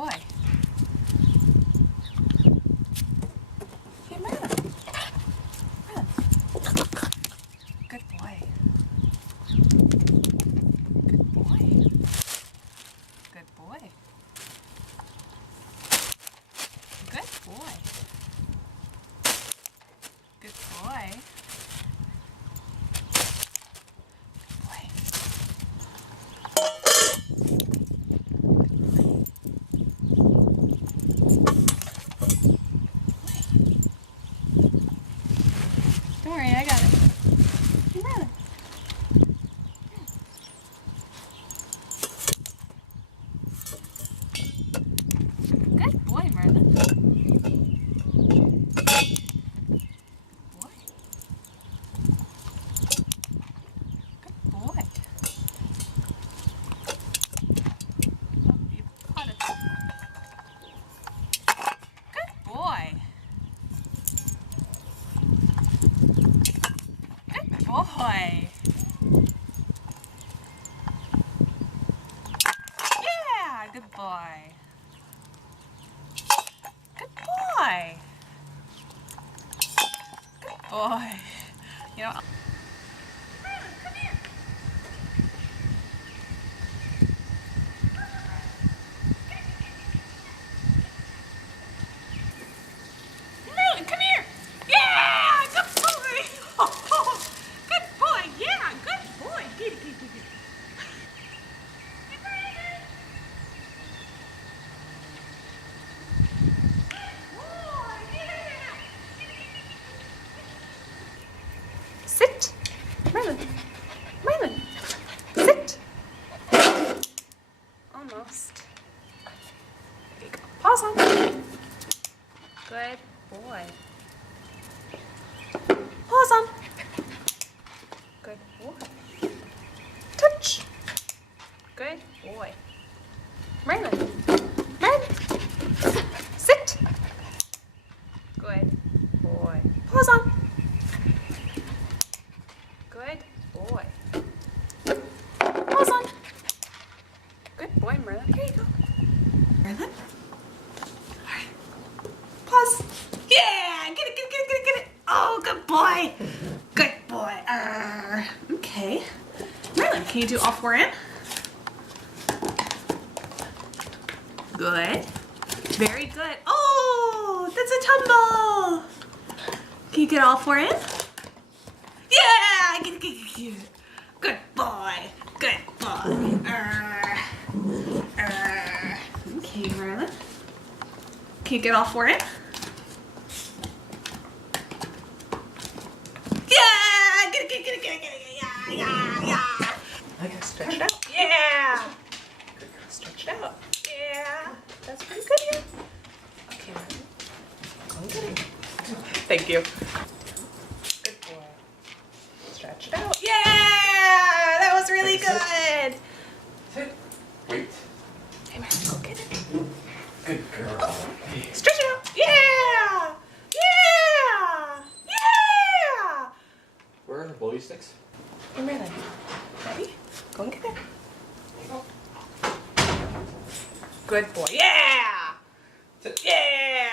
boy. Hey, Merlin. Merlin. Good boy. Good boy. Good boy. Good boy. Good boy. Don't worry, I got it. You got it. Good boy, Merlin. Good boy. Good boy. Oh, you caught it. Good boy. Good boy. Yeah, good boy. Good boy. Good boy. You know, Merlin, come here. Merlin, come here. Yeah, good boy. Good boy. Yeah, good boy. Get it, get it, get it. Sit. Merlin. Merlin. Sit. Almost. There you go. Pause on. Good boy. Pause on. Good boy. Touch. Good boy. Merlin. Merlin. Sit. Good boy. Pause on. Good boy. Pause on. Good boy, Merlin. Here you go. Merlin. Alright. Pause. Yeah! Get it, get it, get it, get it, get it. Oh, good boy. Good boy. Okay. Merlin, can you do all four in? Good. Very good. Oh, that's a tumble. Can you get all four in? Yeah! Get it, get it, get it. Good boy. Good boy. Okay, Merlin. Can you get all four in? Yeah! Get it, get it, get it, get it, get it. Yeah, yeah, yeah. Okay, stretch it out. Yeah! Good girl, stretch it out. Yeah! That's pretty good here. Okay, Merlin. Go and get it. Thank you. Good boy. Stretch it out. Yeah! That was really Sit. good. Sit. Wait. Hey, Merlin, go get it. Good girl. Stretch it out. Yeah! Yeah! Yeah! Where are the blowy sticks? Hey, Merlin. Ready? Go and get it. Good boy. Yeah! Sit. Yeah!